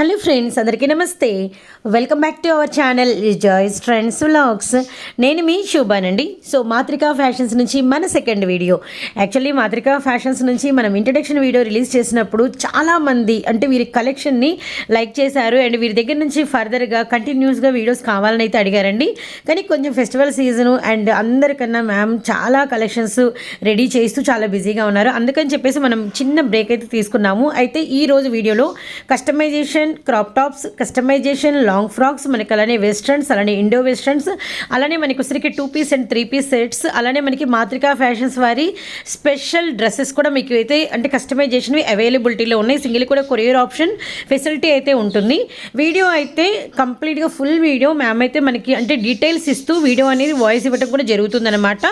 Hello friends, అందరికీ నమస్తే. Welcome back to our channel Joys Trends Vlogs. నేను మీ శోభానండి. సో మాత్రికా ఫ్యాషన్స్ నుంచి మన second video. Actually Matrika fashions నుంచి మనం ఇంట్రడక్షన్ వీడియో రిలీజ్ చేసినప్పుడు చాలామంది అంటే వీరి కలెక్షన్ని లైక్ చేశారు అండ్ వీరి దగ్గర నుంచి ఫర్దర్గా కంటిన్యూస్గా వీడియోస్ కావాలని అయితే అడిగారండి. కానీ కొంచెం ఫెస్టివల్ సీజను అండ్ అందరికన్నా మ్యామ్ చాలా కలెక్షన్స్ రెడీ చేస్తూ చాలా బిజీగా ఉన్నారు. అందుకని చెప్పేసి మనం చిన్న బ్రేక్ అయితే తీసుకున్నాము. అయితే ఈ రోజు వీడియోలో customization, crop tops, customization, long frocks, మనకి అలానే వెస్ట్రన్స్, అలానే ఇండో వెస్ట్రన్స్, అలానే మనకి వచ్చరికి 2 పీస్ అండ్ 3 పీస్ సెట్స్, అలానే మనకి మాత్రికా ఫ్యాషన్స్ వారి స్పెషల్ డ్రెస్సెస్ కూడా మీకు అయితే అంటే కస్టమైజేషన్వి అవైలబిలిటీలో ఉన్నాయి. సింగిల్ కూడా కొరియర్ ఆప్షన్ ఫెసిలిటీ అయితే ఉంటుంది. వీడియో అయితే కంప్లీట్గా ఫుల్ వీడియో మ్యామ్ అయితే మనకి అంటే డీటెయిల్స్ ఇస్తూ వీడియో అనేది వాయిస్ ఇవ్వడం కూడా జరుగుతుందన్నమాట.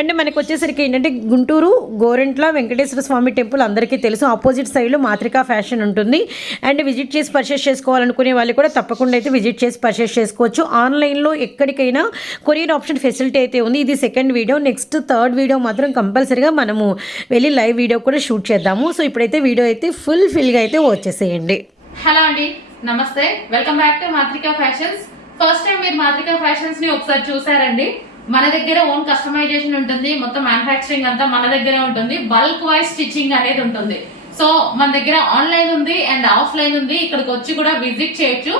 అండ్ మనకి వచ్చేసరికి ఏంటంటే గుంటూరు గోరెంట్ల వెంకటేశ్వర స్వామి టెంపుల్ అందరికీ తెలుసు, ఆపోజిట్ సైడ్లో మాత్రికా ఫ్యాషన్ ఉంటుంది. అండ్ విజిట్ చేసి పర్చేస్ చేసుకోవాలనుకునే వాళ్ళు కూడా తప్పకుండా అయితే విజిట్ చేసి పర్చేస్ చేసుకోవచ్చు. ఆన్లైన్లో ఎక్కడికైనా కొరియర్ ఆప్షన్ ఫెసిలిటీ అయితే ఉంది. ఇది second video. Next third video మాత్రం కంపల్సరీగా మనము వెళ్ళి లైవ్ వీడియో కూడా షూట్ చేద్దాము. సో ఇప్పుడైతే వీడియో అయితే ఫుల్గా అయితే వచ్చేసేయండి. హలో అండి, నమస్తే, welcome back to మాత్రికా fashions. First time మీరు మాత్రికా ఫ్యాషన్స్ ని ఒకసారి చూసారండి. మన దగ్గర ఓన్ కస్టమైజేషన్ ఉంటుంది, మొత్తం మ్యానుఫ్యాక్చరింగ్ అంతా మన దగ్గరే ఉంటుంది, బల్క్ వైజ్ స్టిచ్చింగ్ అనేది ఉంటుంది. సో మన దగ్గర ఆన్లైన్ ఉంది అండ్ ఆఫ్లైన్ ఉంది. ఇక్కడికి వచ్చి కూడా విజిట్ చేయొచ్చు.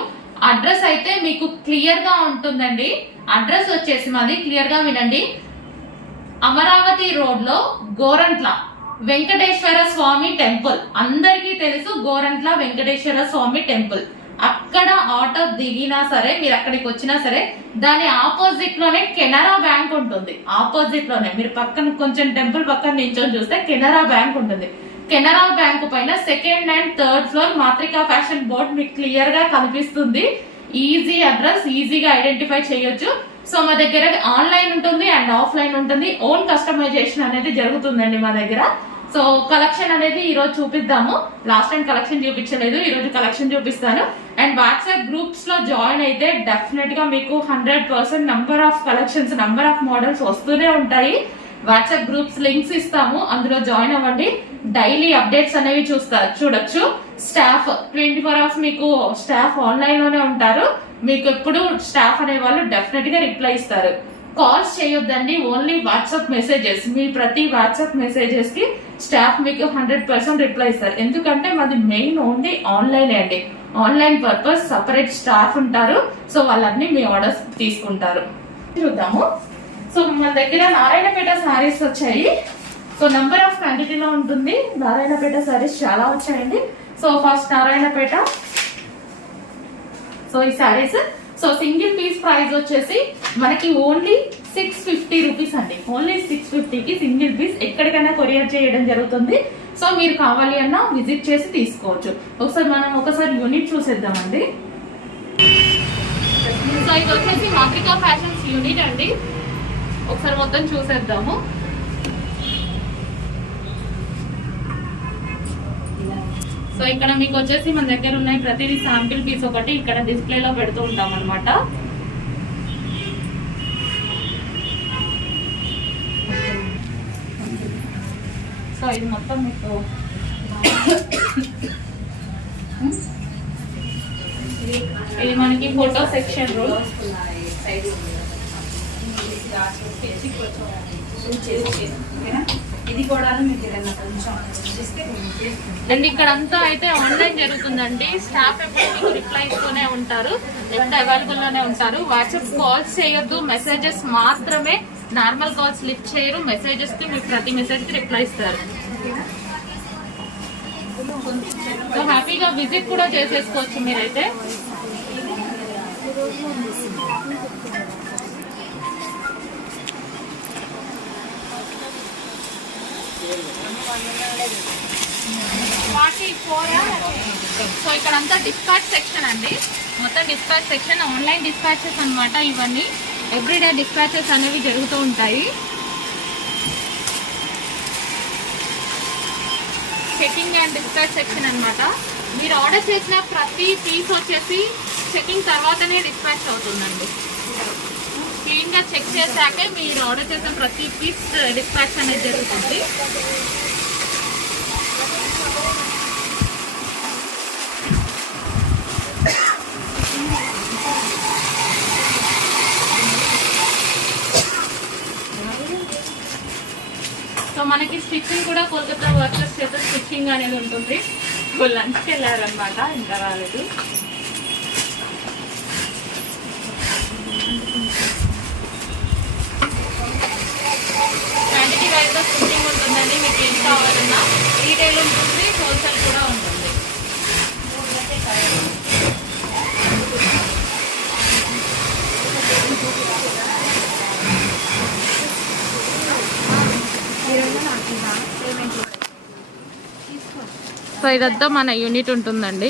అడ్రస్ అయితే మీకు క్లియర్ గా ఉంటుందండి. అడ్రస్ వచ్చేసి మాది క్లియర్ గా వినండి. అమరావతి రోడ్ లో గోరంట్ల వెంకటేశ్వర స్వామి టెంపుల్, అందరికీ తెలుసు గోరంట్ల వెంకటేశ్వర స్వామి టెంపుల్. అక్కడ ఆటో దిగినా సరే, మీరు అక్కడికి వచ్చినా సరే, దాని ఆపోజిట్ లోనే కెనరా బ్యాంక్ ఉంటుంది. ఆపోజిట్ లోనే మీరు పక్కన కొంచెం టెంపుల్ పక్కన నించొని చూస్తే కెనరా బ్యాంక్ ఉంటుంది. కెనరా బ్యాంక్ పైన second and third floor మాత్రికా fashion board మీకు క్లియర్ గా కనిపిస్తుంది. ఈజీ అడ్రస్, ఈజీగా ఐడెంటిఫై చేయొచ్చు. సో మా దగ్గర ఆన్లైన్ ఉంటుంది అండ్ ఆఫ్లైన్ ఉంటుంది. ఓన్ కస్టమైజేషన్ అనేది జరుగుతుందండి మా దగ్గర. సో కలెక్షన్ అనేది ఈ రోజు చూపిద్దాము. లాస్ట్ టైం కలెక్షన్ చూపించలేదు, ఈ రోజు కలెక్షన్ చూపిస్తాను. అండ్ వాట్సాప్ గ్రూప్స్ లో జాయిన్ అయితే డెఫినెట్ గా మీకు 100% number of collections, number of models వస్తూనే ఉంటాయి. వాట్సాప్ గ్రూప్స్ లింక్స్ ఇస్తాము, అందులో జాయిన్ అవ్వండి. డైలీ అప్డేట్స్ అనేవి చూడొచ్చు. స్టాఫ్ 24 అవర్స్ మీకు స్టాఫ్ ఆన్లైన్ లోనే ఉంటారు. మీకు ఎప్పుడు స్టాఫ్ అనే వాళ్ళు డెఫినెట్ గా రిప్లై ఇస్తారు. కాల్స్ చేయొద్దండి, ఓన్లీ వాట్సాప్ మెసేజెస్. మీ ప్రతి వాట్సాప్ మెసేజెస్ కి స్టాఫ్ మీకు 100% రిప్లై ఇస్తారు. ఎందుకంటే మాది మెయిన్ ఓన్లీ ఆన్లైన్ అండి. ఆన్లైన్ పర్పస్ సపరేట్ స్టాఫ్ ఉంటారు. సో వాళ్ళన్నీ మీ ఆర్డర్స్ తీసుకుంటారు. చూద్దాము. సో మన దగ్గర నారాయణపేట శారీస్ వచ్చాయి. సో నంబర్ ఆఫ్ క్వాంటిటీలో ఉంటుంది. నారాయణపేట శారీస్ చాలా వచ్చాయండి. So first Narayanpet. సో ఈ saris so single piece price వచ్చేసి మనకి ఓన్లీ 650 రూపీస్ అండి. ఓన్లీ 650కి సింగిల్ పీస్ ఎక్కడికైనా కొరియర్ చేయడం జరుగుతుంది. సో మీరు కావాలి అన్నా విజిట్ చేసి తీసుకోవచ్చు. ఒకసారి యూనిట్ చూసేద్దామండి. సో ఇది వచ్చేసి మాత్రికా ఫ్యాషన్స్ యూనిట్ అండి. ఒకసారి మొత్తం చూసేద్దాము. సో ఇక్కడ మీకు వచ్చేసి మన దగ్గర ఉన్నాయి ప్రతిదీ శాంపిల్ పీస్ ఒకటి ఇక్కడ డిస్ప్లేలో పెడుతూ ఉంటాం అనమాట. సో ఇది మొత్తం మీకు ఇది మనకి ఫోటో సెక్షన్ రూల్. అండ్ ఇక్కడ అంతా అయితే ఆన్లైన్ జరుగుతుందండి. స్టాఫ్ ఎప్పుడు రిప్లై ఇస్తూనే ఉంటారు, ఎప్పుడు అవైలబుల్ లోనే ఉంటారు. వాట్సాప్ కాల్స్ చేయొద్దు, మెసేజెస్ మాత్రమే. నార్మల్ కాల్స్ లిఫ్ట్ చేయరు. మెసేజెస్ కి మీరు ప్రతి మెసేజ్ కి రిప్లై ఇస్తారు. సో హ్యాపీగా విజిట్ కూడా చేసేసుకోవచ్చు మీరైతే. సో ఇక్కడ అంతా డిస్పాచ్ సెక్షన్ అండి. మొత్తం డిస్పాచ్ సెక్షన్, ఆన్లైన్ డిస్పాచెస్ అనమాట. ఇవన్నీ ఎవ్రీడే డిస్పాచెస్ అనేవి జరుగుతూ ఉంటాయి. చెకింగ్ అండ్ డిస్పాచ్ సెక్షన్ అనమాట. మీరు ఆర్డర్ చేసిన ప్రతి పీస్ వచ్చేసి చెకింగ్ తర్వాతనే డిస్పాచ్ అవుతుందండి. క్లీన్ గా చెక్ చేశాకే మీరు ఆర్డర్ చేసిన ప్రతి పీస్ డిస్పాచ్ అనేది జరుగుతుంది. స్టిచ్చింగ్ కూడా కోల్కతా వర్కర్స్ చేత స్టిచ్చింగ్ అనేది ఉంటుంది. లంచ్కి వెళ్ళారనమాట, ఇంకా రాలేదు. క్వాంటిటీ వైజ్గా స్టిచ్చింగ్ ఉంటుందండి. మీకు ఏం కావాలన్నా రీటైల్ ఉంటుంది, హోల్సేల్ కూడా ఉంటుంది. సో ఇదంతా మన యూనిట్ ఉంటుందండి.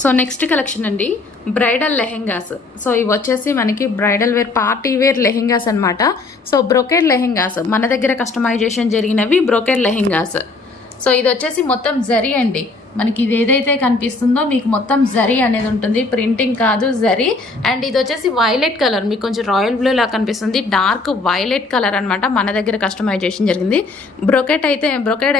సో నెక్స్ట్ కలెక్షన్ అండి, బ్రైడల్ లెహెంగాస్. సో ఇవి వచ్చేసి మనకి bridal wear, party wear lehengas అనమాట. సో బ్రొకెడ్ లెహెంగాస్ మన దగ్గర కస్టమైజేషన్ జరిగినవి బ్రొకెడ్ లెహెంగాస్. సో ఇది వచ్చేసి మొత్తం జరీ అండి. మనకి ఇది ఏదైతే కనిపిస్తుందో మీకు మొత్తం జరీ అనేది ఉంటుంది, ప్రింటింగ్ కాదు జరీ. అండ్ ఇది వచ్చేసి వైలెట్ కలర్, మీకు కొంచెం రాయల్ బ్లూ లా కనిపిస్తుంది, డార్క్ వైలెట్ కలర్ అనమాట. మన దగ్గర కస్టమైజేషన్ జరిగింది. బ్రొకెడ్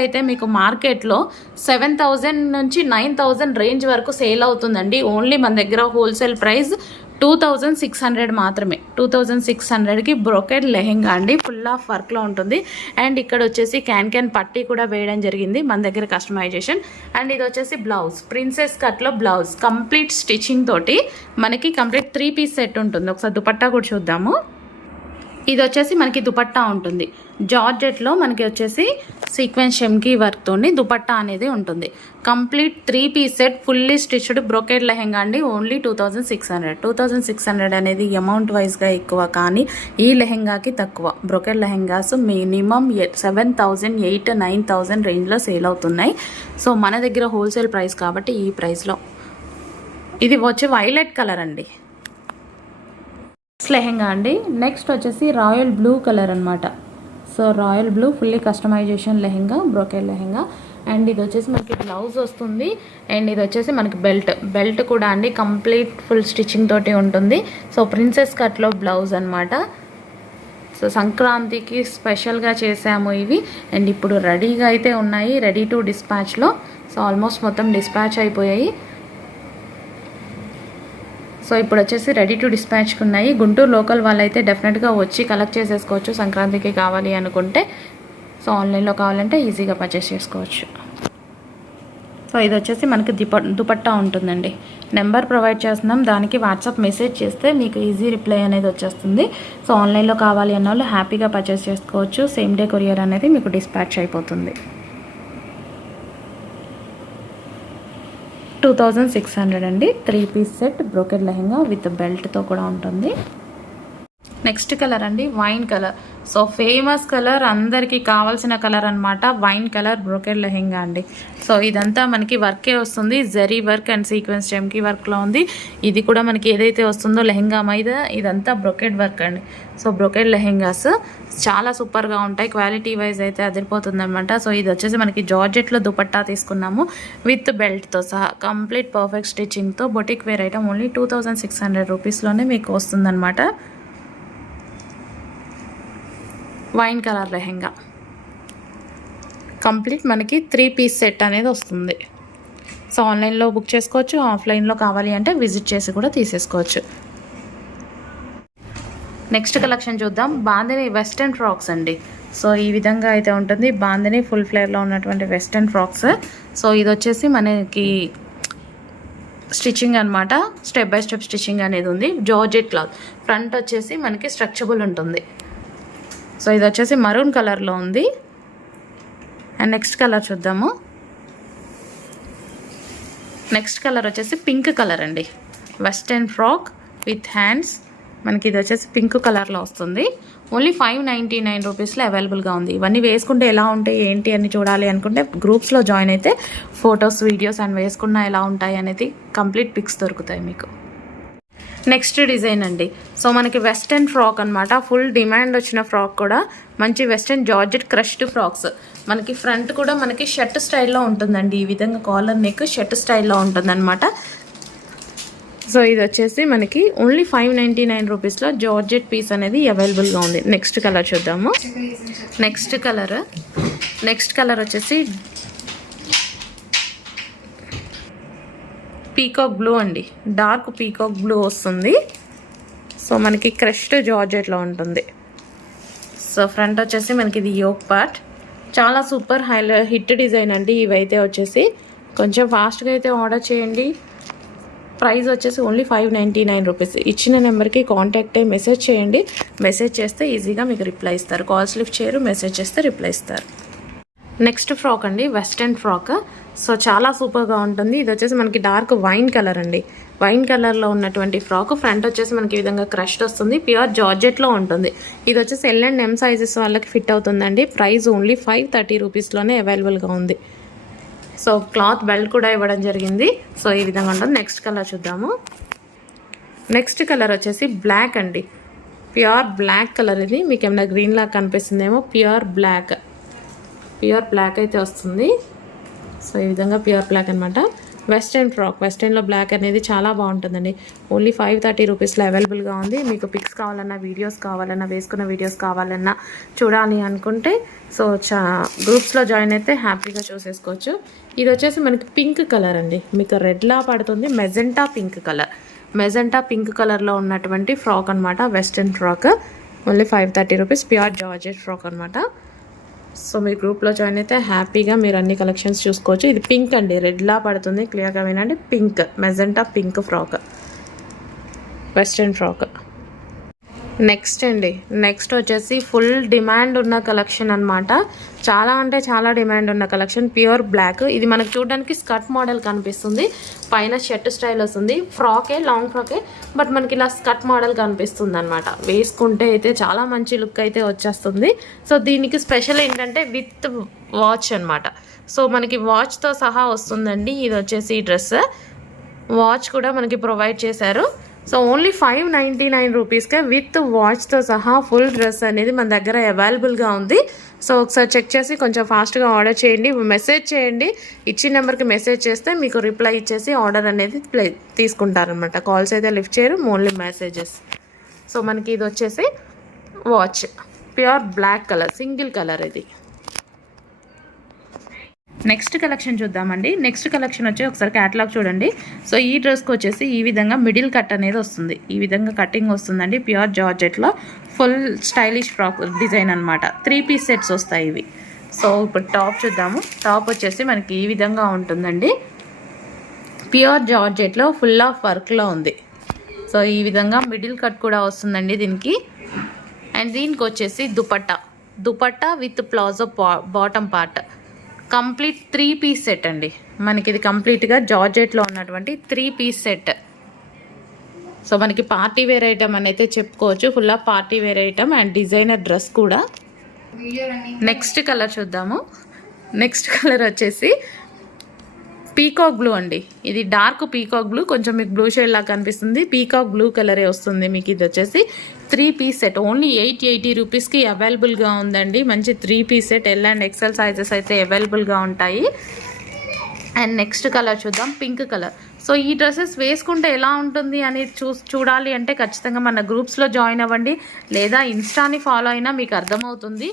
అయితే మీకు మార్కెట్లో 7,000 నుంచి 9,000 రేంజ్ వరకు సేల్ అవుతుందండి. ఓన్లీ మన దగ్గర హోల్సేల్ ప్రైస్ 2,600 మాత్రమే. 2,600కి బ్రొకెడ్ లెహెంగా అండి, ఫుల్ ఆఫ్ వర్క్లో ఉంటుంది. అండ్ ఇక్కడ వచ్చేసి క్యాన్ పట్టీ కూడా వేయడం జరిగింది మన దగ్గర కస్టమైజేషన్. అండ్ ఇది వచ్చేసి బ్లౌజ్, ప్రిన్సెస్ కట్లో బ్లౌజ్ కంప్లీట్ స్టిచ్చింగ్ తోటి మనకి కంప్లీట్ 3 పీస్ సెట్ ఉంటుంది. ఒకసారి దుపట్టా కూడా చూద్దాము. ఇది వచ్చేసి మనకి దుపట్టా ఉంటుంది. జార్జెట్లో మనకి వచ్చేసి సీక్వెన్స్ షెమ్కీ వర్క్తోని దుపట్టా అనేది ఉంటుంది. Complete 3 piece set fully stitched brocade lehenga అండి. ఓన్లీ 2,600. 2,600 అనేది అమౌంట్ వైజ్గా ఎక్కువ, కానీ ఈ లెహెంగాకి తక్కువ. బ్రొకెడ్ లెహెంగాస్ మినిమం 7,000, 8,000, 9,000 రేంజ్లో సేల్ అవుతున్నాయి. సో మన దగ్గర హోల్సేల్ ప్రైస్ కాబట్టి ఈ ప్రైస్లో. ఇది వచ్చి వైలెట్ కలర్ అండి, లెహెంగా అండి. నెక్స్ట్ వచ్చేసి రాయల్ బ్లూ కలర్ అనమాట. So royal blue fully customization lehenga, brocade lehenga. And ఇది వచ్చేసి మనకి బ్లౌజ్ వస్తుంది. అండ్ ఇది వచ్చేసి మనకి బెల్ట్ కూడా అండి కంప్లీట్ ఫుల్ స్టిచ్చింగ్ తోటి ఉంటుంది. సో ప్రిన్సెస్ కట్లో బ్లౌజ్ అనమాట. సో సంక్రాంతికి స్పెషల్గా చేసాము ఇవి. అండ్ ఇప్పుడు రెడీగా అయితే ఉన్నాయి, రెడీ టు డిస్పాచ్లో. సో ఆల్మోస్ట్ మొత్తం డిస్పాచ్ అయిపోయాయి. సో ఇప్పుడు వచ్చేసి రెడీ టు డిస్పాచ్కి ఉన్నాయి. గుంటూరు లోకల్ వాళ్ళైతే డెఫినెట్గా వచ్చి కలెక్ట్ చేసేసుకోవచ్చు సంక్రాంతికి కావాలి అనుకుంటే. సో ఆన్లైన్లో కావాలంటే ఈజీగా పర్చేస్ చేసుకోవచ్చు. సో ఇది వచ్చేసి మనకి దుపట్టా ఉంటుందండి. నెంబర్ ప్రొవైడ్ చేస్తున్నాం, దానికి వాట్సాప్ మెసేజ్ చేస్తే మీకు ఈజీ రిప్లై అనేది వచ్చేస్తుంది. సో ఆన్లైన్లో కావాలి అన్న వాళ్ళు హ్యాపీగా పర్చేస్ చేసుకోవచ్చు. సేమ్ డే కొరియర్ అనేది మీకు డిస్పాచ్ అయిపోతుంది. 2,600 అండి. 3 piece set brocade lehenga with బెల్ట్తో కూడా ఉంటుంది. నెక్స్ట్ కలర్ అండి, wine colour. So famous colour, అందరికీ కావాల్సిన కలర్ అనమాట. వైన్ కలర్ బ్రోకెడ్ లెహెంగా అండి. సో ఇదంతా మనకి వర్కే వస్తుంది, జరీ వర్క్ అండ్ సీక్వెన్స్ చెమ్కీ వర్క్లో ఉంది. ఇది కూడా మనకి ఏదైతే వస్తుందో లెహెంగా మీద ఇదంతా బ్రోకెడ్ వర్క్ అండి. సో బ్రోకెడ్ లెహెంగాస్ చాలా సూపర్గా ఉంటాయి, క్వాలిటీ వైజ్ అయితే అదిరిపోతుంది అనమాట. సో ఇది వచ్చేసి మనకి జార్జెట్లో దుపట్టా తీసుకున్నాము విత్ బెల్ట్తో సహా, కంప్లీట్ పర్ఫెక్ట్ స్టిచ్చింగ్తో. బొటిక్ వేర్ ఐటమ్ ఓన్లీ 2,600 రూపీస్లోనే మీకు వస్తుందన్నమాట. వైన్ కలర్ లెహెంగా కంప్లీట్ మనకి 3 పీస్ సెట్ అనేది వస్తుంది. సో ఆన్లైన్లో బుక్ చేసుకోవచ్చు, ఆఫ్లైన్లో కావాలి అంటే విజిట్ చేసి కూడా తీసేసుకోవచ్చు. నెక్స్ట్ కలెక్షన్ చూద్దాం. బాందిని వెస్టర్న్ ఫ్రాక్స్ అండి. సో ఈ విధంగా అయితే ఉంటుంది. బాందిని ఫుల్ ఫ్లేర్లో ఉన్నటువంటి వెస్టర్న్ ఫ్రాక్స్. సో ఇది వచ్చేసి మనకి స్టిచ్చింగ్ అనమాట, స్టెప్ బై స్టెప్ స్టిచ్చింగ్ అనేది ఉంది. జార్జెట్ క్లాత్, ఫ్రంట్ వచ్చేసి మనకి స్ట్రక్చబుల్ ఉంటుంది. సో ఇది వచ్చేసి మరూన్ కలర్లో ఉంది. అండ్ నెక్స్ట్ కలర్ చూద్దాము. నెక్స్ట్ కలర్ వచ్చేసి పింక్ కలర్ అండి. వెస్టర్న్ ఫ్రాక్ విత్ హ్యాండ్స్, మనకి ఇది వచ్చేసి పింక్ కలర్లో వస్తుంది. ఓన్లీ 599 రూపీస్లో అవైలబుల్గా ఉంది. ఇవన్నీ వేసుకుంటే ఎలా ఉంటాయి ఏంటి అని చూడాలి అనుకుంటే గ్రూప్స్లో జాయిన్ అయితే ఫొటోస్, వీడియోస్ అండ్ వేసుకున్న ఎలా ఉంటాయి అనేది కంప్లీట్ పిక్స్ దొరుకుతాయి మీకు. నెక్స్ట్ డిజైన్ అండి. సో మనకి వెస్టర్న్ ఫ్రాక్ అనమాట, ఫుల్ డిమాండ్ వచ్చిన ఫ్రాక్ కూడా. మంచి వెస్టర్న్ జార్జెట్ క్రష్డ్ ఫ్రాక్స్. మనకి ఫ్రంట్ కూడా మనకి షర్ట్ స్టైల్లో ఉంటుందండి. ఈ విధంగా కాలర్ నెక్ షర్ట్ స్టైల్లో ఉంటుందన్నమాట. సో ఇది వచ్చేసి మనకి ఓన్లీ 599 రూపీస్లో జార్జెట్ పీస్ అనేది అవైలబుల్గా ఉంది. నెక్స్ట్ కలర్ చూద్దాము. నెక్స్ట్ కలర్ వచ్చేసి పీకాక్ బ్లూ అండి. డార్క్ పీకాక్ బ్లూ వస్తుంది. సో మనకి క్రష్డ్ జార్జెట్లో ఉంటుంది. సో ఫ్రంట్ వచ్చేసి మనకి ఇది యోక్ పార్ట్. చాలా సూపర్ హిట్ డిజైన్ అండి. ఇవైతే వచ్చేసి కొంచెం ఫాస్ట్గా అయితే ఆర్డర్ చేయండి. ప్రైస్ వచ్చేసి ఓన్లీ 599 రూపీస్. ఇచ్చిన నెంబర్కి కాంటాక్ట్ అయ్యి మెసేజ్ చేయండి. మెసేజ్ చేస్తే ఈజీగా మీకు రిప్లై ఇస్తారు. కాల్స్ లిఫ్ట్ చేయరు, మెసేజ్ చేస్తే రిప్లై ఇస్తారు. నెక్స్ట్ ఫ్రాక్ అండి, వెస్ట్రన్ ఫ్రాక్. సో చాలా సూపర్గా ఉంటుంది. ఇది వచ్చేసి మనకి డార్క్ వైన్ కలర్ అండి. వైన్ కలర్లో ఉన్నటువంటి ఫ్రాక్. ఫ్రంట్ వచ్చేసి మనకి ఈ విధంగా క్రష్డ్ వస్తుంది. ప్యూర్ జార్జెట్లో ఉంటుంది. ఇది వచ్చేసి L&M సైజెస్ వాళ్ళకి ఫిట్ అవుతుందండి. ప్రైస్ ఓన్లీ 530 రూపీస్లోనే అవైలబుల్గా ఉంది. సో క్లాత్ బెల్ట్ కూడా ఇవ్వడం జరిగింది. సో ఈ విధంగా ఉంటుంది. నెక్స్ట్ కలర్ చూద్దాము. నెక్స్ట్ కలర్ వచ్చేసి బ్లాక్ అండి. Pure black colour. ఇది మీకు ఏమైనా గ్రీన్ లాగా కనిపిస్తుందేమో. ప్యూర్ బ్లాక్ అయితే వస్తుంది. సో ఈ విధంగా ప్యూర్ బ్లాక్ అనమాట. Western frock. వెస్ట్రన్లో బ్లాక్ అనేది చాలా బాగుంటుందండి. ఓన్లీ 530 రూపీస్లో అవైలబుల్గా ఉంది. మీకు పిక్స్ కావాలన్నా, వీడియోస్ కావాలన్నా, వేసుకున్న వీడియోస్ కావాలన్నా, చూడాలి అనుకుంటే సో గ్రూప్స్లో జాయిన్ అయితే హ్యాపీగా చూసేసుకోవచ్చు. ఇది వచ్చేసి మనకి పింక్ కలర్ అండి. మీకు రెడ్లా పడుతుంది. మెజెంటా పింక్ కలర్లో ఉన్నటువంటి ఫ్రాక్ అనమాట. Western frock. Only 530 rupees. Pure georgette frock అనమాట. సో మీ గ్రూప్లో జాయిన్ అయితే హ్యాపీగా మీరు అన్ని కలెక్షన్స్ చూసుకోవచ్చు. ఇది పింక్ అండి. రెడ్లా పడుతుంది. క్లియర్గా వినండి. Pink, magenta pink frock, western frock. Next వచ్చేసి ఫుల్ డిమాండ్ ఉన్న కలెక్షన్ అనమాట. చాలా అంటే చాలా డిమాండ్ ఉన్న కలెక్షన్. Pure black. ఇది మనకు చూడడానికి స్కర్ట్ మోడల్ కనిపిస్తుంది. పైన షర్ట్ స్టైల్ వస్తుంది. లాంగ్ ఫ్రాకే, బట్ మనకి ఇలా స్కర్ట్ మోడల్ కనిపిస్తుంది అనమాట. వేసుకుంటే అయితే చాలా మంచి లుక్ అయితే వచ్చేస్తుంది. సో దీనికి స్పెషల్ ఏంటంటే విత్ వాచ్ అనమాట. సో మనకి వాచ్తో సహా వస్తుందండి. ఇది వచ్చేసి డ్రెస్. వాచ్ కూడా మనకి ప్రొవైడ్ చేశారు. సో ఓన్లీ 599 రూపీస్కే విత్ వాచ్తో సహా ఫుల్ డ్రెస్ అనేది మన దగ్గర అవైలబుల్గా ఉంది. సో ఒకసారి చెక్ చేసి కొంచెం ఫాస్ట్గా ఆర్డర్ చేయండి. మెసేజ్ చేయండి. ఇచ్చిన నెంబర్కి మెసేజ్ చేస్తే మీకు రిప్లై ఇచ్చేసి ఆర్డర్ అనేది తీసుకుంటారనమాట. కాల్స్ అయితే లిఫ్ట్ చేయరు, ఓన్లీ మెసేజెస్. సో మనకి ఇది వచ్చేసి watch. Pure black colour, single colour ఇది. నెక్స్ట్ కలెక్షన్ చూద్దామండి. నెక్స్ట్ కలెక్షన్ వచ్చి ఒకసారి క్యాటలాగ్ చూడండి. సో ఈ డ్రెస్కి వచ్చేసి ఈ విధంగా మిడిల్ కట్ అనేది వస్తుంది. ఈ విధంగా కటింగ్ వస్తుందండి. ప్యూర్ జార్జెట్లో ఫుల్ స్టైలిష్ ఫ్రాక్ డిజైన్ అనమాట. 3 పీస్ సెట్స్ వస్తాయి ఇవి. సో ఇప్పుడు టాప్ చూద్దాము. టాప్ వచ్చేసి మనకి ఈ విధంగా ఉంటుందండి. ప్యూర్ జార్జెట్లో ఫుల్ ఆఫ్ వర్క్లో ఉంది. సో ఈ విధంగా మిడిల్ కట్ కూడా వస్తుందండి దీనికి. అండ్ దీనికి వచ్చేసి dupatta with palazzo bottom part. Complete 3 piece set అండి. మనకి ఇది కంప్లీట్గా జార్జెట్లో ఉన్నటువంటి 3 పీస్ సెట్. సో మనకి పార్టీ వేర్ ఐటమ్ అని అయితే చెప్పుకోవచ్చు. Full of party wear item and designer dress కూడా. నెక్స్ట్ కలర్ చూద్దాము. నెక్స్ట్ కలర్ వచ్చేసి పీకాక్ బ్లూ అండి. ఇది డార్క్ పీకాక్ బ్లూ. కొంచెం మీకు బ్లూ షేడ్ లాగా కనిపిస్తుంది. పీకాక్ బ్లూ కలరే వస్తుంది మీకు. ఇది వచ్చేసి 3 పీస్ సెట్. ఓన్లీ 880 రూపీస్కి అవైలబుల్గా ఉందండి. మంచి 3 piece set. L and XL sizes అయితే అవైలబుల్గా ఉంటాయి. అండ్ నెక్స్ట్ కలర్ చూద్దాం. Pink colour. సో ఈ డ్రెస్సెస్ వేసుకుంటే ఎలా ఉంటుంది అనేది చూడాలి అంటే ఖచ్చితంగా మన గ్రూప్స్లో జాయిన్ అవ్వండి. లేదా ఇన్స్టాని ఫాలో అయినా మీకు అర్థమవుతుంది.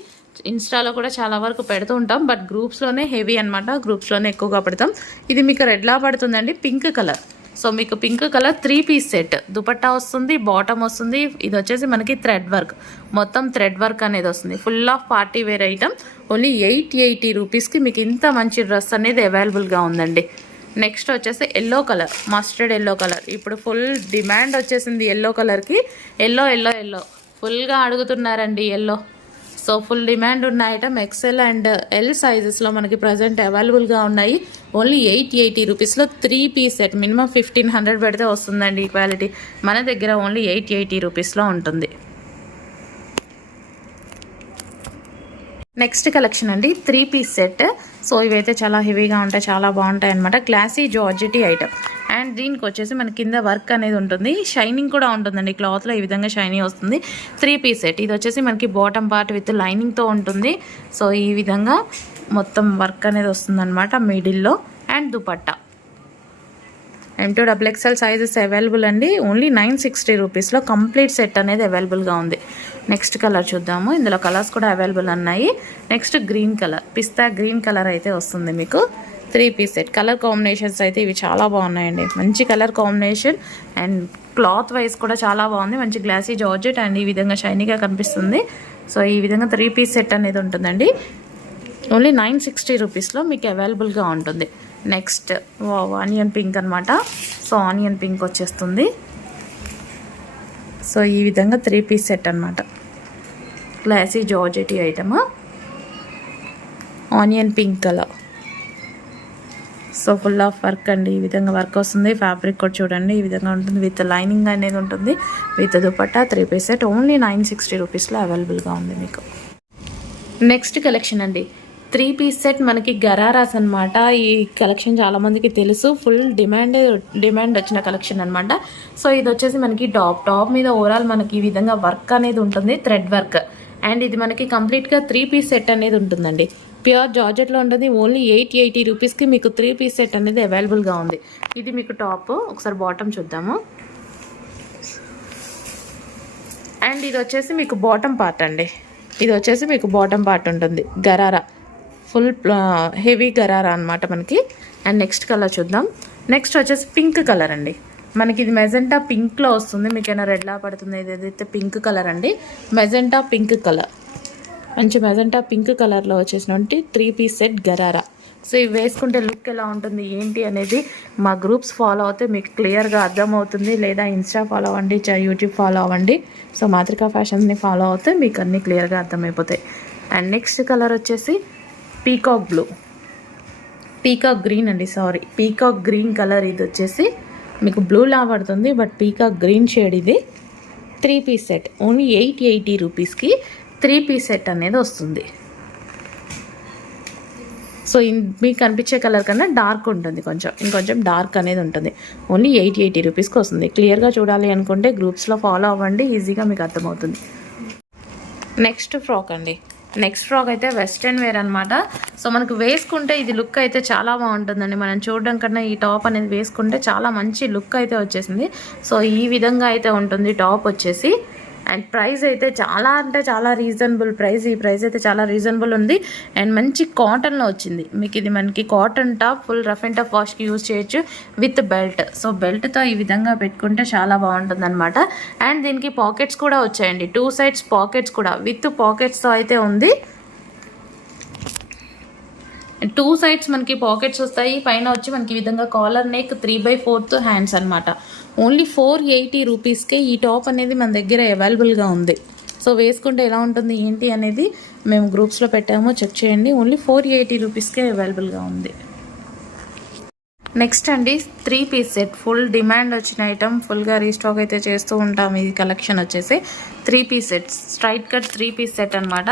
ఇన్స్టాలో కూడా చాలా వరకు పెడుతూ ఉంటాం, బట్ గ్రూప్స్లోనే హెవీ అనమాట. గ్రూప్స్లోనే ఎక్కువగా పెడతాం. ఇది మీకు రెడ్లా పడుతుందండి. Pink colour. సో మీకు pink colour 3 piece set. Dupatta వస్తుంది, బాటమ్ వస్తుంది. ఇది వచ్చేసి మనకి థ్రెడ్ వర్క్, మొత్తం థ్రెడ్ వర్క్ అనేది వస్తుంది. Full of party wear item. Only 880 రూపీస్కి మీకు ఇంత మంచి డ్రెస్ అనేది అవైలబుల్గా ఉందండి. నెక్స్ట్ వచ్చేసి yellow colour, mustard yellow colour. ఇప్పుడు ఫుల్ డిమాండ్ వచ్చేసింది ఎల్లో కలర్కి. ఎల్లో ఫుల్గా అడుగుతున్నారండి ఎల్లో. సో ఫుల్ డిమాండ్ ఉన్న ఐటమ్ XL and L సైజెస్లో మనకి ప్రజెంట్ అవైలబుల్గా ఉన్నాయి. ఓన్లీ 880 రూపీస్లో 3 పీస్ సెట్. మినిమం 1500 పెడితే వస్తుందండి ఈ క్వాలిటీ. మన దగ్గర ఓన్లీ 880 రూపీస్లో ఉంటుంది. నెక్స్ట్ కలెక్షన్ అండి 3 పీస్ సెట్. సో ఇవైతే చాలా హెవీగా ఉంటాయి, చాలా బాగుంటాయి అనమాట. Classy georgette item. అండ్ దీనికి వచ్చేసి మన కింద వర్క్ అనేది ఉంటుంది. షైనింగ్ కూడా ఉంటుందండి. క్లాత్లో ఈ విధంగా షైనింగ్ వస్తుంది. 3 పీస్ సెట్. ఇది వచ్చేసి మనకి బాటమ్ పార్ట్ విత్ లైనింగ్తో ఉంటుంది. సో ఈ విధంగా మొత్తం వర్క్ అనేది వస్తుందన్నమాట మిడిల్లో. And dupatta M2XXL sizes available అండి. ఓన్లీ 960 రూపీస్లో కంప్లీట్ సెట్ అనేది అవైలబుల్గా ఉంది. నెక్స్ట్ కలర్ చూద్దాము. ఇందులో కలర్స్ కూడా అవైలబుల్ ఉన్నాయి. నెక్స్ట్ గ్రీన్ కలర్, పిస్తా గ్రీన్ కలర్ అయితే వస్తుంది మీకు. 3 పీస్ సెట్. కలర్ కాంబినేషన్స్ అయితే ఇవి చాలా బాగున్నాయండి. మంచి colour combination and cloth wise కూడా చాలా బాగుంది. మంచి గ్లాసీ జార్జెట్ అండ్ ఈ విధంగా షైనీగా కనిపిస్తుంది. సో ఈ విధంగా 3 పీస్ సెట్ అనేది ఉంటుందండి. ఓన్లీ 960 రూపీస్లో మీకు అవైలబుల్గా ఉంటుంది. నెక్స్ట్ ఆనియన్ పింక్ అనమాట. సో ఆనియన్ పింక్ వచ్చేస్తుంది. సో ఈ విధంగా 3 పీస్ సెట్ అనమాట. Classy georgette item, onion pink colour. So full of work అండి. ఈ విధంగా వర్క్ వస్తుంది. ఫ్యాబ్రిక్ కూడా చూడండి ఈ విధంగా ఉంటుంది. విత్ లైనింగ్ అనేది ఉంటుంది. With dupatta 3 piece set only 960 రూపీస్లో అవైలబుల్గా ఉంది మీకు. నెక్స్ట్ కలెక్షన్ అండి. 3 పీస్ సెట్ మనకి గరారాస్ అనమాట. ఈ కలెక్షన్ చాలామందికి తెలుసు. ఫుల్ డిమాండ్ వచ్చిన కలెక్షన్ అనమాట. సో ఇది వచ్చేసి మనకి టాప్ మీద ఓవరాల్ మనకి ఈ విధంగా వర్క్ అనేది ఉంటుంది, థ్రెడ్ వర్క్. అండ్ ఇది మనకి కంప్లీట్గా 3 పీస్ సెట్ అనేది ఉంటుందండి. ప్యూర్ జార్జెట్లో ఉంటుంది. ఓన్లీ 880 రూపీస్కి మీకు 3 పీస్ సెట్ అనేది అవైలబుల్గా ఉంది. ఇది మీకు టాప్. ఒకసారి బాటమ్ చూద్దాము. అండ్ ఇది వచ్చేసి మీకు బాటమ్ పార్ట్ అండి. ఇది వచ్చేసి మీకు బాటమ్ పార్ట్ ఉంటుంది. గరారా ఫుల్ హెవీ గరారా అనమాట మనకి. అండ్ నెక్స్ట్ కలర్ చూద్దాం. నెక్స్ట్ వచ్చేసి పింక్ కలర్ అండి. మనకి ఇది మెజెంటా పింక్లో వస్తుంది. మీకు ఏమైనా రెడ్లా పడుతుంది. ఏదైతే పింక్ కలర్ అండి, మెజెంటా పింక్ కలర్. మంచి మెజెంటా పింక్ కలర్లో వచ్చేసినటువంటి 3 పీస్ సెట్ గరారా. సో ఇవి వేసుకుంటే లుక్ ఎలా ఉంటుంది ఏంటి అనేది మా గ్రూప్స్ ఫాలో అవుతే మీకు క్లియర్గా అర్థమవుతుంది. లేదా ఇన్స్టా ఫాలో అవ్వండి, యూట్యూబ్ ఫాలో అవ్వండి. సో మాతృకా ఫ్యాషన్స్ని ఫాలో అవుతే మీకు అన్నీ క్లియర్గా అర్థమైపోతాయి. అండ్ నెక్స్ట్ కలర్ వచ్చేసి పీకాక్ బ్లూ, పీకాక్ గ్రీన్ అండి, సారీ పీకాక్ గ్రీన్ కలర్. ఇది వచ్చేసి మీకు బ్లూ లా పడుతుంది బట్ పీకాక్ గ్రీన్ షేడ్. ఇది 3 పీస్ సెట్ ఓన్లీ 880 రూపీస్కి 3 పీస్ సెట్ అనేది వస్తుంది. సో మీకు కనిపించే కలర్ కన్నా డార్క్ ఉంటుంది, ఇంకొంచెం డార్క్ అనేది ఉంటుంది. ఓన్లీ 880 రూపీస్కి వస్తుంది. క్లియర్గా చూడాలి అనుకుంటే గ్రూప్స్లో ఫాలో అవ్వండి, ఈజీగా మీకు అర్థమవుతుంది. నెక్స్ట్ ఫ్రాక్ అండి. నెక్స్ట్ ఫ్రాక్ అయితే వెస్ట్రన్ వేర్ అనమాట. సో మనకు వేసుకుంటే ఇది లుక్ అయితే చాలా బాగుంటుందండి. మనం చూడడం కన్నా ఈ టాప్ అనేది వేసుకుంటే చాలా మంచి లుక్ అయితే వచ్చేసింది. సో ఈ విధంగా అయితే ఉంటుంది టాప్ వచ్చేసి. అండ్ ప్రైస్ అయితే చాలా అంటే చాలా రీజనబుల్ ప్రైస్. ఈ ప్రైస్ అయితే చాలా రీజనబుల్ ఉంది. అండ్ మంచి కాటన్లో వచ్చింది మీకు. ఇది మనకి cotton top, full rough and tough వాష్కి యూజ్ చేయొచ్చు విత్ బెల్ట్. సో బెల్ట్తో ఈ విధంగా పెట్టుకుంటే చాలా బాగుంటుంది అనమాట. అండ్ దీనికి పాకెట్స్ కూడా వచ్చాయండి. 2 సైడ్స్ పాకెట్స్ కూడా విత్ పాకెట్స్తో అయితే ఉంది. 2 సైడ్స్ మనకి పాకెట్స్ వస్తాయి. పైన వచ్చి మనకి ఈ విధంగా కాలర్ నెక్ 3/4 హ్యాండ్స్ అనమాట. ఓన్లీ 480 రూపీస్కే ఈ టాప్ అనేది మన దగ్గర అవైలబుల్గా ఉంది. సో వేసుకుంటే ఎలా ఉంటుంది ఏంటి అనేది మేము గ్రూప్స్లో పెట్టాము, చెక్ చేయండి. ఓన్లీ 480 రూపీస్కే అవైలబుల్గా ఉంది. నెక్స్ట్ అండి 3 పీస్ సెట్. ఫుల్ డిమాండ్ వచ్చిన ఐటమ్, ఫుల్గా రీస్టాక్ అయితే చేస్తూ ఉంటాం. ఈ కలెక్షన్ వచ్చేసి 3 piece sets, straight cut 3 piece set అనమాట.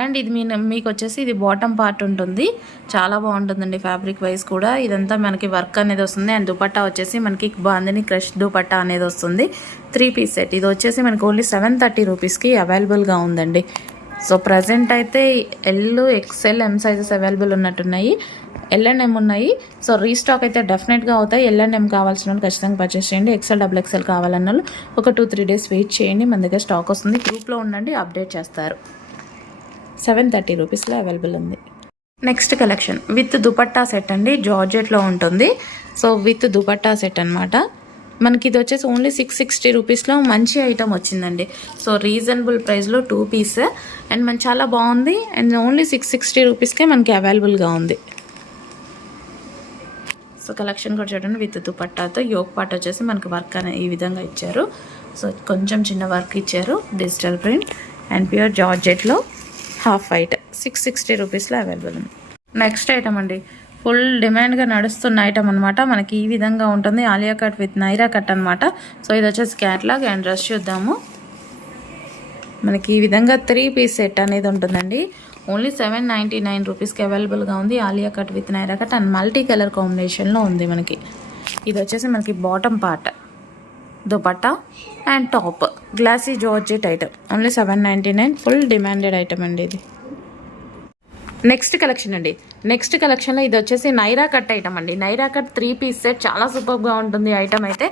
అండ్ ఇది మీకు వచ్చేసి ఇది బాటమ్ పార్ట్ ఉంటుంది. చాలా బాగుంటుందండి ఫ్యాబ్రిక్ వైజ్ కూడా. ఇదంతా మనకి వర్క్ అనేది వస్తుంది. అండ్ దుపట్టా వచ్చేసి మనకి బాందిని క్రష్ దుపట్టా అనేది వస్తుంది. 3 పీస్ సెట్. ఇది వచ్చేసి మనకి ఓన్లీ 730 రూపీస్కి అవైలబుల్గా ఉందండి. సో ప్రజెంట్ అయితే ఎల్, ఎక్స్ఎల్, ఎం సైజెస్ అవైలబుల్ ఉన్నట్టున్నాయి. ఎల్ అండ్ ఎం ఉన్నాయి. సో రీస్టాక్ అయితే డెఫినెట్గా అవుతాయి. ఎల్ అండ్ ఎం కావాల్సిన వాళ్ళు ఖచ్చితంగా పర్చేస్ చేయండి. ఎక్స్ఎల్, XXL కావాలన్న వాళ్ళు ఒక 2-3 డేస్ వెయిట్ చేయండి. మన దగ్గర స్టాక్ వస్తుంది. గ్రూప్లో ఉండండి, అప్డేట్ చేస్తారు. 730 రూపీస్లో అవైలబుల్ ఉంది. Next collection with dupatta set అండి. జార్జెట్లో ఉంటుంది. సో విత్ దుపట్టా సెట్ అనమాట. మనకి ఇది వచ్చేసి ఓన్లీ 660 రూపీస్లో మంచి ఐటమ్ వచ్చిందండి. సో రీజనబుల్ ప్రైస్లో 2 పీస్ అండ్ మనకి చాలా బాగుంది. అండ్ ఓన్లీ 660 రూపీస్కే మనకి అవైలబుల్గా ఉంది. సో కలెక్షన్ కూడా చూడండి విత్ దుపట్టాతో. యోక్ పార్ట్ వచ్చేసి మనకి వర్క్ అనే ఈ విధంగా ఇచ్చారు. సో కొంచెం చిన్న వర్క్ ఇచ్చారు, డిజిటల్ ప్రింట్ అండ్ ప్యూర్ జార్జెట్లో హాఫ్ వైట్. 660 రూపీస్లో అవైలబుల్ ఉంది. నెక్స్ట్ ఐటమ్ అండి. ఫుల్ డిమాండ్గా నడుస్తున్న ఐటమ్ అనమాట. మనకి ఈ విధంగా ఉంటుంది. Alia cut with Naira cut అనమాట. సో ఇది వచ్చేసి క్యాట్లాగ్ అండ్ డ్రెస్ చూద్దాము. మనకి ఈ విధంగా 3 పీస్ సెట్ అనేది ఉంటుందండి. ఓన్లీ 799 రూపీస్కి అవైలబుల్గా ఉంది. Alia cut with Naira cut and multi colour కాంబినేషన్లో ఉంది మనకి. ఇది వచ్చేసి మనకి bottom part, dupatta and top. Glossy georgette item. Only 799. Full demanded item అండి ఇది. నెక్స్ట్ కలెక్షన్ అండి. నెక్స్ట్ కలెక్షన్లో ఇది వచ్చేసి నైరా కట్ ఐటమ్ అండి. నైరా కట్ 3 పీస్ సెట్ చాలా సూపర్గా ఉంటుంది. ఐటమ్ అయితే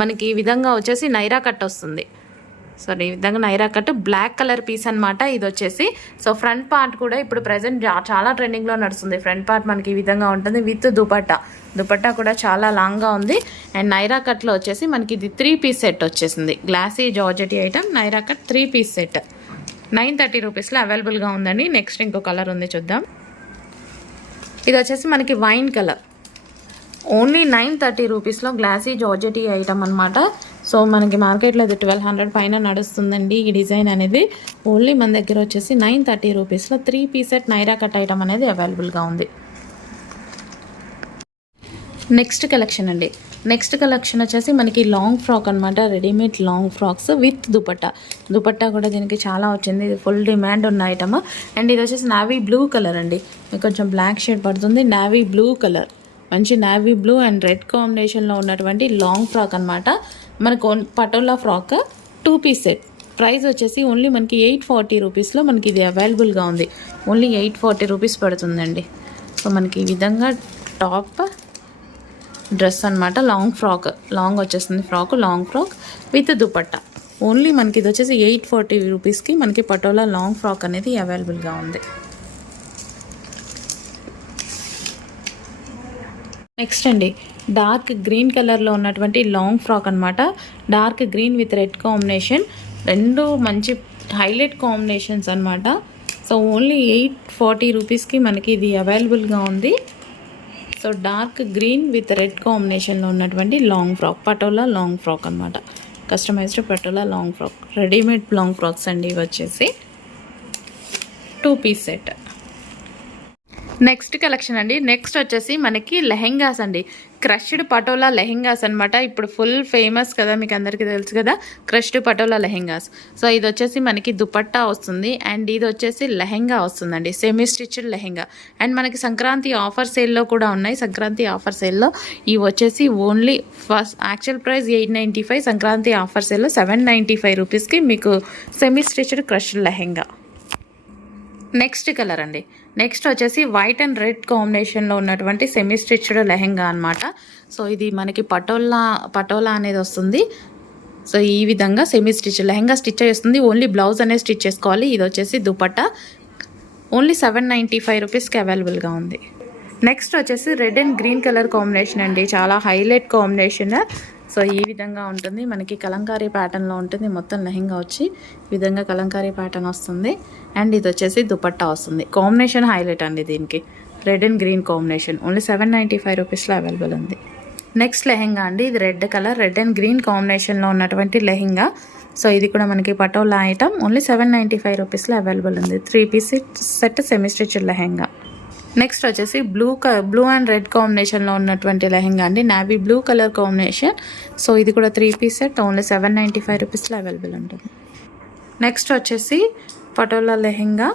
మనకి ఈ విధంగా వచ్చేసి నైరా కట్ వస్తుంది. సో ఈ విధంగా Naira cut black colour piece అనమాట ఇది వచ్చేసి. సో ఫ్రంట్ పార్ట్ కూడా ఇప్పుడు ప్రజెంట్ చాలా ట్రెండింగ్లో నడుస్తుంది. ఫ్రంట్ పార్ట్ మనకి ఈ విధంగా ఉంటుంది విత్ దుపట్టా కూడా చాలా లాంగ్గా ఉంది. అండ్ నైరా కట్లో వచ్చేసి మనకి ఇది 3 పీస్ సెట్ వచ్చేసింది. Glossy georgette item Naira cut 3 piece set 930 రూపీస్లో అవైలబుల్గా ఉందండి. నెక్స్ట్ ఇంకో కలర్ ఉంది చూద్దాం. ఇది వచ్చేసి మనకి వైన్ కలర్ ఓన్లీ 930 రూపీస్లో గ్లాసీ జార్జెటీ ఐటమ్ అనమాట. సో మనకి మార్కెట్లో ఇది 1200 పైన నడుస్తుందండి ఈ డిజైన్ అనేది. ఓన్లీ మన దగ్గర వచ్చేసి 930 రూపీస్లో 3 piece set Naira cut item అనేది అవైలబుల్గా ఉంది. నెక్స్ట్ కలెక్షన్ అండి. నెక్స్ట్ కలెక్షన్ వచ్చేసి మనకి లాంగ్ ఫ్రాక్ అనమాట. Readymade long frocks with dupatta కూడా దీనికి చాలా వచ్చింది. ఇది ఫుల్ డిమాండ్ ఉన్న ఐటమ్. అండ్ ఇది వచ్చేసి నావీ బ్లూ కలర్ అండి. మీకు కొంచెం బ్లాక్ షేడ్ పడుతుంది. నావీ బ్లూ కలర్ మంచి నావీ బ్లూ అండ్ రెడ్ కాంబినేషన్లో ఉన్నటువంటి లాంగ్ ఫ్రాక్ అనమాట. మనకు Patola frock 2 piece set. Price వచ్చేసి ఓన్లీ మనకి 840 రూపీస్లో మనకి ఇది అవైలబుల్గా ఉంది. ఓన్లీ 840 రూపీస్ పడుతుందండి. సో మనకి ఈ విధంగా టాప్ డ్రెస్ అనమాట. లాంగ్ వచ్చేస్తుంది long frock with dupatta. Only మనకి ఇది వచ్చేసి 840 రూపీస్కి మనకి పటోలా లాంగ్ ఫ్రాక్ అనేది అవైలబుల్గా ఉంది. నెక్స్ట్ అండి డార్క్ గ్రీన్ కలర్లో ఉన్నటువంటి లాంగ్ ఫ్రాక్ అనమాట. Dark green with red combination, రెండు మంచి హైలైట్ కాంబినేషన్స్ అనమాట. సో ఓన్లీ 840 రూపీస్కి మనకి ఇది అవైలబుల్గా ఉంది. So dark green with red కాంబినేషన్లో ఉన్నటువంటి long frock patola long frock అనమాట. Customized patola long frock readymade long frocks అండి ఇవి వచ్చేసి 2 పీస్ సెట్. నెక్స్ట్ కలెక్షన్ అండి. నెక్స్ట్ వచ్చేసి మనకి లెహెంగాస్ అండి. క్రష్డ్ పటోలా లెహెంగాస్ అనమాట. ఇప్పుడు ఫుల్ ఫేమస్ కదా, మీకు అందరికీ తెలుసు కదా క్రష్డ్ పటోలా లెహెంగాస్. సో ఇది వచ్చేసి మనకి దుపట్టా వస్తుంది అండ్ ఇది వచ్చేసి లెహెంగా వస్తుందండి. Semi stitched lehenga. అండ్ మనకి సంక్రాంతి ఆఫర్ సేల్లో కూడా ఉన్నాయి. సంక్రాంతి ఆఫర్ సేల్లో ఇవి వచ్చేసి only first actual price 895, Sankranti offer సేల్లో 795 రూపీస్కి మీకు semi stitched crushed lehenga. Next colour అండి. నెక్స్ట్ వచ్చేసి వైట్ అండ్ రెడ్ కాంబినేషన్లో ఉన్నటువంటి సెమీ స్టిచ్డ్ లెహెంగా అనమాట. సో ఇది మనకి పటోలా అనేది వస్తుంది. సో ఈ విధంగా సెమీ స్టిచ్ లెహెంగా స్టిచ్ చేస్తుంది. ఓన్లీ బ్లౌజ్ అనేది స్టిచ్ చేసుకోవాలి. ఇది వచ్చేసి దుపట్టా ఓన్లీ 795 రూపీస్కి అవైలబుల్గా ఉంది. నెక్స్ట్ వచ్చేసి red and green colour combination అండి. చాలా హైలైట్ కాంబినేషన్. సో ఈ విధంగా ఉంటుంది మనకి కలంకారీ ప్యాటర్న్లో ఉంటుంది. మొత్తం లెహెంగా వచ్చి ఈ విధంగా కలంకారీ ప్యాటర్న్ వస్తుంది అండ్ ఇది వచ్చేసి దుపట్టా వస్తుంది. కాంబినేషన్ హైలైట్ అండి దీనికి. Red and green combination only 795 రూపీస్లో అవైలబుల్ ఉంది. నెక్స్ట్ లెహెంగా అండి. ఇది red colour red and green కాంబినేషన్లో ఉన్నటువంటి లెహెంగా. సో ఇది కూడా మనకి పటోలా ఐటమ్ ఓన్లీ 795 రూపీస్లో అవైలబుల్ ఉంది. 3 piece set semi stitched lehenga. Next వచ్చేసి బ్లూ అండ్ రెడ్ కాంబినేషన్లో ఉన్నటువంటి లెహెంగా అండి. Navy blue colour combination. So ఇది కూడా 3 పీస్ సెట్ ఓన్లీ 795 రూపీస్లో అవైలబుల్ ఉంటుంది. నెక్స్ట్ వచ్చేసి పటోలా లెహెంగా.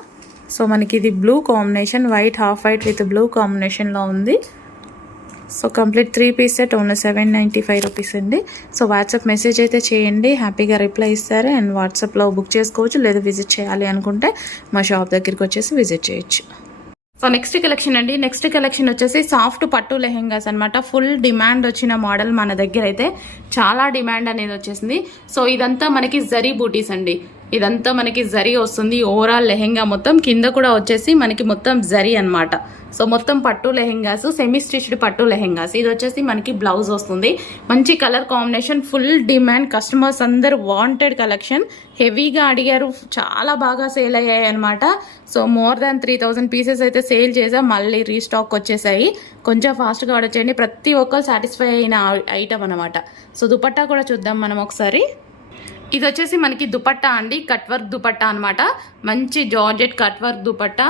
సో మనకి ఇది blue combination, white half white with blue కాంబినేషన్లో ఉంది. So complete 3 piece set only 795 rupees అండి. సో వాట్సాప్ మెసేజ్ అయితే చేయండి, హ్యాపీగా రిప్లై ఇస్తారు. అండ్ వాట్సాప్లో బుక్ చేసుకోవచ్చు, లేదా విజిట్ చేయాలి అనుకుంటే మా షాప్ దగ్గరికి వచ్చేసి విజిట్ చేయొచ్చు. సో నెక్స్ట్ కలెక్షన్ అండి. నెక్స్ట్ కలెక్షన్ వచ్చేసి సాఫ్ట్ పట్టు లెహెంగాస్ అనమాట. ఫుల్ డిమాండ్ వచ్చిన మోడల్ మన దగ్గర అయితే చాలా డిమాండ్ అనేది వచ్చేసింది. సో ఇదంతా మనకి జరీ బూటీస్ అండి. ఇదంతా మనకి జరీ వస్తుంది. ఓవరాల్ లెహెంగా మొత్తం కింద కూడా వచ్చేసి మనకి మొత్తం జరీ అనమాట. సో మొత్తం పట్టు లెహెంగాస్, సెమీ స్టిచ్డ్ పట్టు లెహెంగాస్. ఇది వచ్చేసి మనకి బ్లౌజ్ వస్తుంది. మంచి colour combination, full demand. Customers అందరు వాంటెడ్ కలెక్షన్. హెవీగా అడిగారు, చాలా బాగా సేల్ అయ్యాయి అనమాట. సో మోర్ దాన్ 3000 పీసెస్ అయితే సేల్ చేసాం. మళ్ళీ రీస్టాక్ వచ్చేసాయి. కొంచెం ఫాస్ట్గా ఆర్డర్ చేయండి. ప్రతి ఒక్కరు సాటిస్ఫై అయిన ఐటమ్ అనమాట. సో దుపట్టా కూడా చూద్దాం మనం ఒకసారి. ఇది వచ్చేసి మనకి దుపట్టా అండి. కట్ వర్క్ దుపట్టా అనమాట. మంచి georgette cut work dupatta.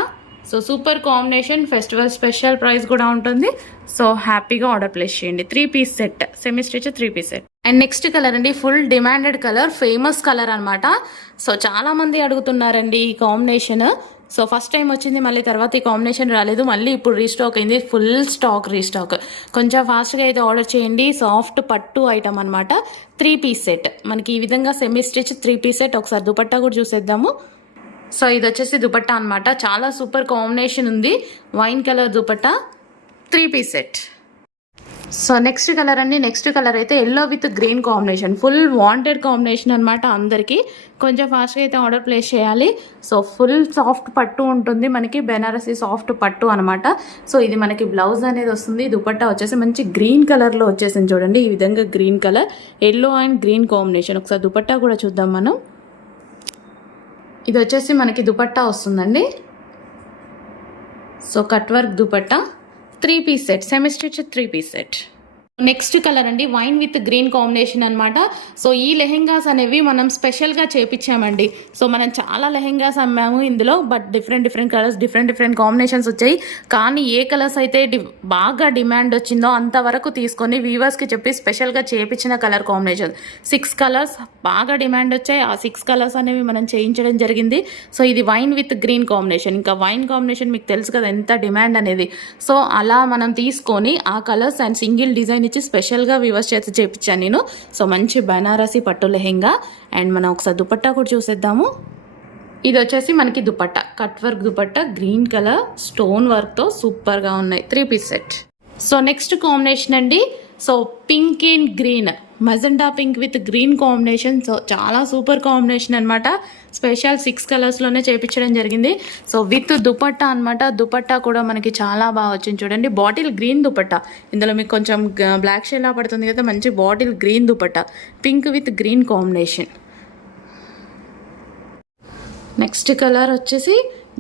So super combination. Festival special price కూడా ఉంటుంది. సో హ్యాపీగా ఆర్డర్ ప్లేస్ చేయండి. 3 piece set semi stitch 3 piece set. And next colour అండి. Full demanded colour, famous colour అనమాట. సో చాలా మంది అడుగుతున్నారండి ఈ కాంబినేషన్. సో ఫస్ట్ టైం వచ్చింది, మళ్ళీ తర్వాత ఈ కాంబినేషన్ రాలేదు, మళ్ళీ ఇప్పుడు రీస్టాక్ అయింది. Full stock restock. కొంచెం ఫాస్ట్గా అయితే ఆర్డర్ చేయండి. సాఫ్ట్ పట్టు ఐటమ్ అనమాట. 3 పీస్ సెట్ మనకి ఈ విధంగా సెమీ స్టిచ్ 3 పీస్ సెట్. ఒకసారి దుపట్టా కూడా చూసేద్దాము. సో ఇది వచ్చేసి దుపట్టా అన్నమాట. చాలా సూపర్ కాంబినేషన్ ఉంది. Wine colour dupatta 3 piece set. So next colour అండి. నెక్స్ట్ కలర్ అయితే yellow with green combination, full wanted combination అనమాట. అందరికీ కొంచెం ఫాస్ట్గా అయితే ఆర్డర్ ప్లేస్ చేయాలి. సో ఫుల్ సాఫ్ట్ పట్టు ఉంటుంది మనకి, బెనారసీ సాఫ్ట్ పట్టు అనమాట. సో ఇది మనకి బ్లౌజ్ అనేది వస్తుంది. దుపట్టా వచ్చేసి మంచి గ్రీన్ కలర్లో వచ్చేసింది చూడండి. ఈ విధంగా green colour, yellow and green combination. ఒకసారి దుపట్టా కూడా చూద్దాం మనం. ఇది వచ్చేసి మనకి దుపట్టా వస్తుందండి. So cut work dupatta 3 piece set, semi stitch 3 piece set. Next colour అండి, వైన్ విత్ గ్రీన్ కాంబినేషన్ అనమాట. సో ఈ లెహెంగాస్ అనేవి మనం స్పెషల్గా చేపించామండి. సో మనం చాలా లెహెంగాస్ అమ్మాము ఇందులో, but different colours, different combinations వచ్చాయి. కానీ ఏ కలర్స్ అయితే బాగా డిమాండ్ వచ్చిందో అంతవరకు తీసుకొని వీవర్స్కి చెప్పి స్పెషల్గా చేయించిన కలర్ కాంబినేషన్ 6 కలర్స్ బాగా డిమాండ్ వచ్చాయి. ఆ 6 కలర్స్ అనేవి మనం చేయించడం జరిగింది. సో ఇది వైన్ విత్ గ్రీన్ కాంబినేషన్. ఇంకా వైన్ కాంబినేషన్ మీకు తెలుసు కదా ఎంత డిమాండ్ అనేది. సో అలా మనం తీసుకొని ఆ కలర్స్ అండ్ సింగిల్ డిజైన్ ఇచ్చి స్పెషల్గా వివర్స్ చేసి చేయించాను నేను. సో మంచి బనారసి పట్టు లెహెంగా. అండ్ మనం ఒకసారి దుపట్టా కూడా చూసేద్దాము. ఇది వచ్చేసి మనకి dupatta, cut work dupatta, green colour stone వర్క్తో సూపర్గా ఉన్నాయి. 3 piece set. So next combination అండి. So pink and green, magenta pink with green combination. So చాలా సూపర్ కాంబినేషన్ అనమాట. స్పెషల్ 6 కలర్స్లోనే చేయించడం జరిగింది. సో విత్ దుపట్టా అనమాట. దుపట్టా కూడా మనకి చాలా బాగా వచ్చింది చూడండి. బాటిల్ గ్రీన్ దుపట్టా, ఇందులో మీకు కొంచెం బ్లాక్ షేడ్లా పడుతుంది కదా, మంచి bottle green dupatta, pink with green combination. Next colour వచ్చేసి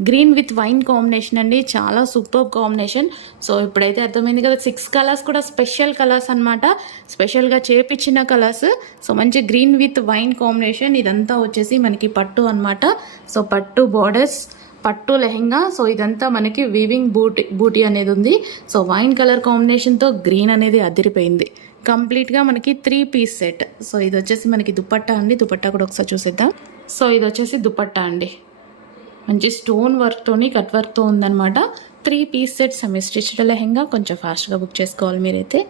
గ్రీన్ విత్ వైన్ కాంబినేషన్ అండి. చాలా సూపర్ కాంబినేషన్. సో ఇప్పుడైతే అర్థమైంది కదా, 6 కలర్స్ కూడా స్పెషల్ కలర్స్ అనమాట, స్పెషల్గా చేపించిన కలర్స్. సో మంచి గ్రీన్ విత్ వైన్ కాంబినేషన్. ఇదంతా వచ్చేసి మనకి పట్టు అనమాట. సో పట్టు బార్డర్స్, పట్టు లెహెంగా. సో ఇదంతా మనకి వీవింగ్ బూటీ అనేది ఉంది. సో వైన్ కలర్ కాంబినేషన్తో గ్రీన్ అనేది అదిరిపోయింది. కంప్లీట్గా మనకి 3 పీస్ సెట్. సో ఇది వచ్చేసి మనకి దుపట్టా అండి. దుపట్టా కూడా ఒకసారి చూసేద్దాం. సో ఇది వచ్చేసి దుపట్టా అండి, మంచి స్టోన్ వర్క్తోని కట్ వర్క్తో ఉందన్నమాట. 3 piece set semi stitched lehenga. కొంచెం ఫాస్ట్గా బుక్ చేసుకోవాలి మీరైతే.